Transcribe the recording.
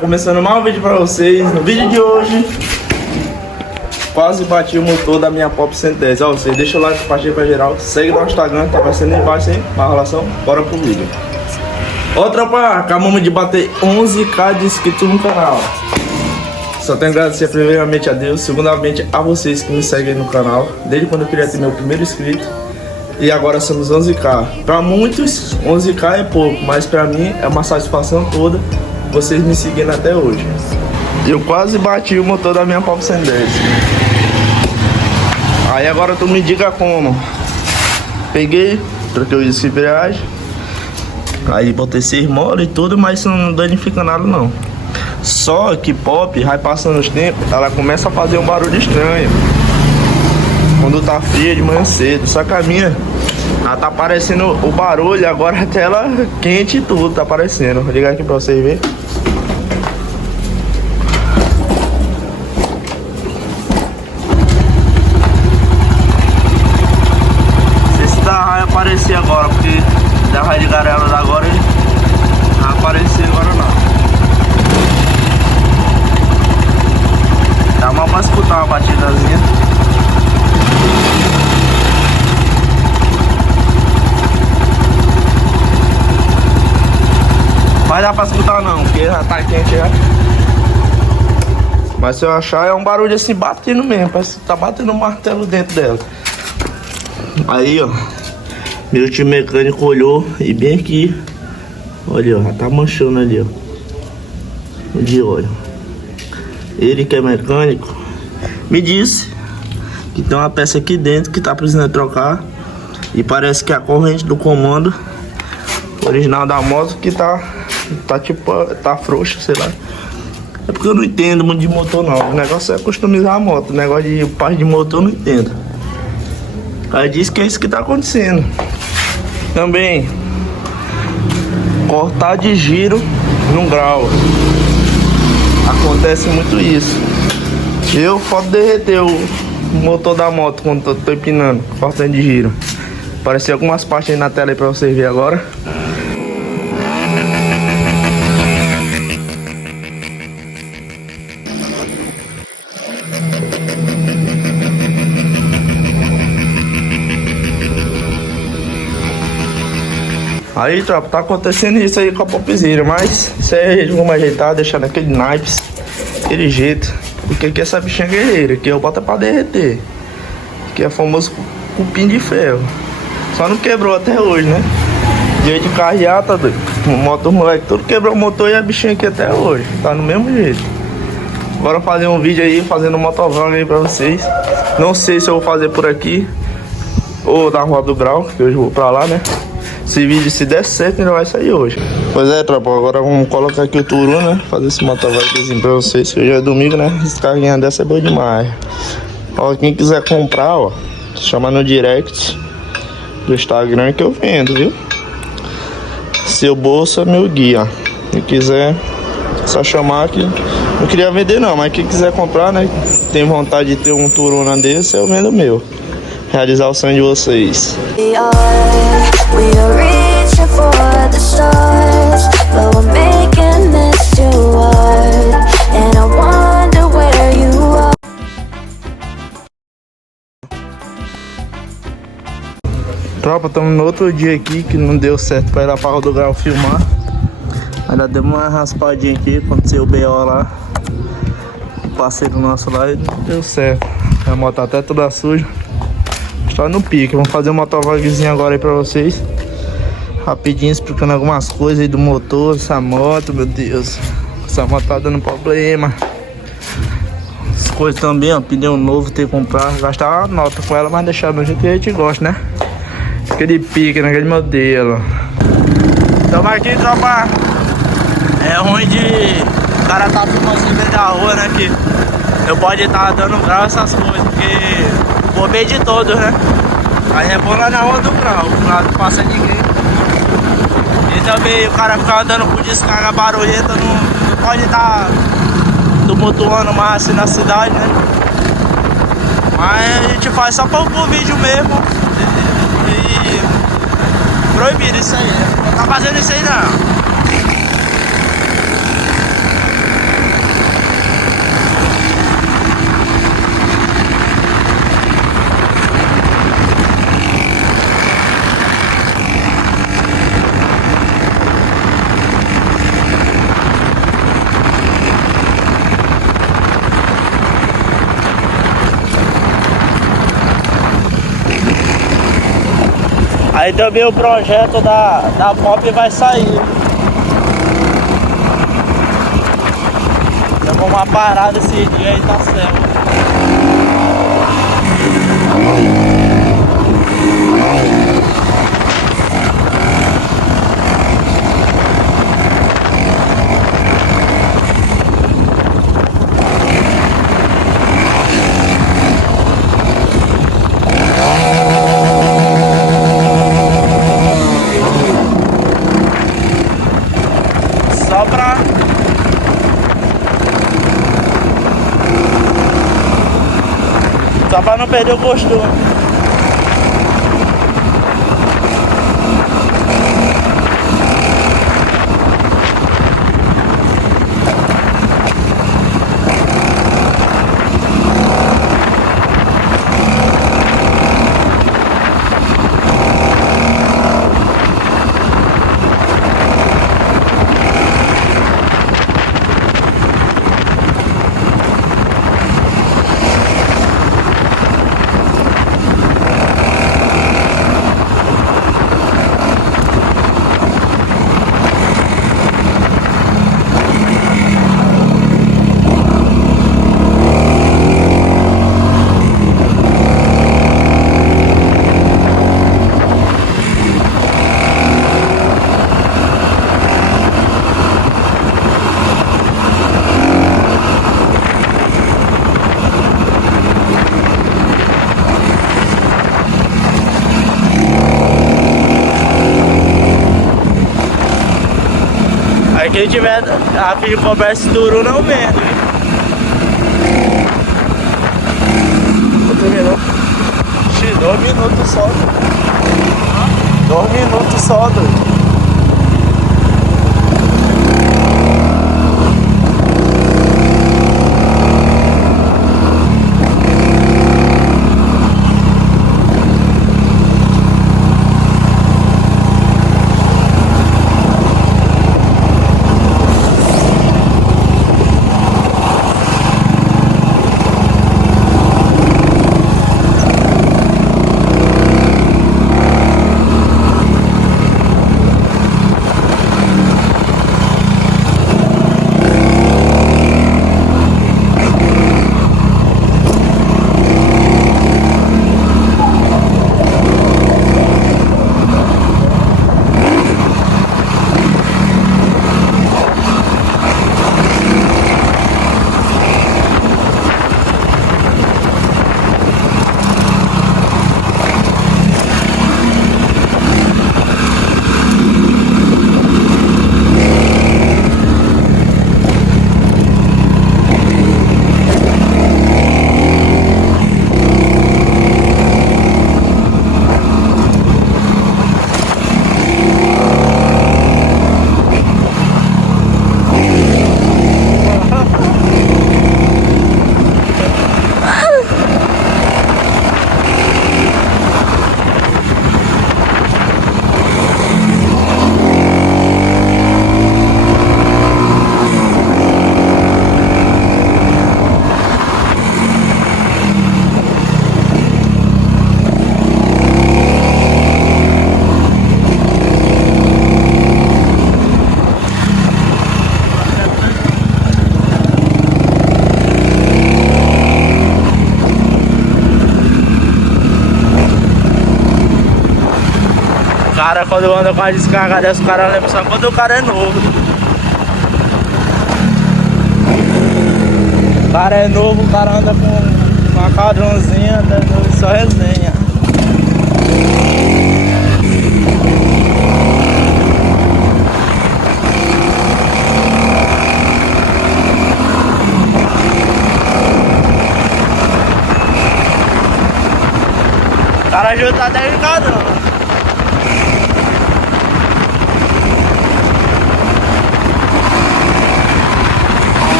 começando mais um vídeo pra vocês. No vídeo de hoje, quase bati o motor da minha Pop 110. Ó, você deixa o like, compartilha pra geral. Segue no Instagram, tá aparecendo aí embaixo, hein? Uma relação, bora pro vídeo. Ó, tropa, acabamos de bater 11k de inscritos no canal. Só tenho que agradecer primeiramente a Deus, segundamente a vocês que me seguem no canal. Desde quando eu queria ter meu primeiro inscrito. E agora somos 11k. Para muitos, 11k é pouco, mas para mim é uma satisfação toda vocês me seguindo até hoje. Eu quase bati o motor da minha Pop 110. Aí agora tu me diga como. Peguei, troquei o disco de embreagem. Aí botei 6 molas e tudo, mas isso não danifica nada não. Só que Pop, vai passando os tempos, ela começa a fazer um barulho estranho quando tá fria de manhã cedo. Só que a minha, ela tá aparecendo o barulho agora, até ela quente e tudo tá aparecendo. Vou ligar aqui pra vocês verem. Não sei se vai aparecer agora, porque já vai ligar ela agora e não vai aparecer agora não. Dá mal pra escutar uma batidazinha. Vai dar pra escutar não, porque já tá quente já. Mas se eu achar é um barulho assim batendo mesmo, parece que tá batendo um martelo dentro dela. Aí ó, meu tio mecânico olhou e bem aqui, olha ó, já tá manchando ali ó, de óleo. Ele que é mecânico me disse que tem uma peça aqui dentro que tá precisando trocar. E parece que a corrente do comando original da moto que tá tipo, tá frouxa, sei lá. É porque eu não entendo muito de motor não. O negócio é customizar a moto. O negócio de parte de motor eu não entendo. Aí diz que é isso que tá acontecendo. Também cortar de giro num grau. Acontece muito isso. Eu posso derreter o motor da moto quando tô empinando, cortando de giro. Apareceu algumas partes aí na tela aí pra vocês verem agora. Aí, tropa, tá acontecendo isso aí com a popzera, mas isso aí vamos ajeitar, deixar naquele naipes, aquele jeito. Porque aqui essa bichinha é guerreira, que eu boto pra derreter. Que é famoso cupim de ferro. Só não quebrou até hoje, né? Dia de carrear, tá doido? O motor moleque tudo quebrou o motor e a bichinha aqui até hoje. Tá no mesmo jeito. Bora fazer um vídeo aí, fazendo um motovlog aí pra vocês. Não sei se eu vou fazer por aqui ou na Rua do Grau, que hoje eu vou pra lá, né? Esse vídeo, se der certo, ainda vai sair hoje. Pois é, tropa, agora vamos colocar aqui o turu, né? Fazer esse motovlogzinho pra vocês, que hoje é domingo, né? Esse carrinho dessa é boa demais. Ó, quem quiser comprar, ó, chama no direct do Instagram que eu vendo, viu? Seu bolso é meu guia. Quem quiser, só chamar aqui. Não queria vender não, mas quem quiser comprar, né? Tem vontade de ter um turuna desse, eu vendo o meu. Realizar o sonho de vocês. We are reaching for the stars, but we're making this too hard, and I wonder where you are. Tropa, estamos no outro dia aqui que não deu certo para ir lá para o do Grau filmar. Ainda deu uma raspadinha aqui, aconteceu o BO lá. O parceiro nosso lá e não deu certo. A moto tá até toda suja. Só no pique. Vamos fazer um motovlogzinho agora aí pra vocês. Rapidinho, explicando algumas coisas aí do motor, essa moto, meu Deus. Essa moto tá dando problema. As coisas também, ó, pneu novo, ter que comprar. Gastar uma nota com ela, mas deixar do jeito que a gente gosta, né? Aquele pique, naquele modelo. Tamo aqui, tropa. É ruim de o cara tá filmando assim dentro da rua, né? Que eu pode estar dando grau essas coisas, porque vou bem de todos, né? Aí é bom lá na Rua do Grau, lá não passa ninguém. E também o cara ficar andando por descarga barulhenta, não pode estar tumultuando mais assim na cidade, né? Mas a gente faz só pro vídeo mesmo. E proibido isso aí, né? Não tá fazendo isso aí não. Aí também o projeto da Pop vai sair. Deu uma parada esse dia aí, tá certo. Só pra não perder o costume. Aí quem tiver a fim de comprar esse Turu não vende. Quantos minutos? 2 minutos só. 2 minutos só, doido. Cara, quando anda com a descarga dessa, o cara lembra só quando o cara é novo. O cara é novo, o cara anda com uma cadrãozinha, andando só resenha. O cara já tá até ligado.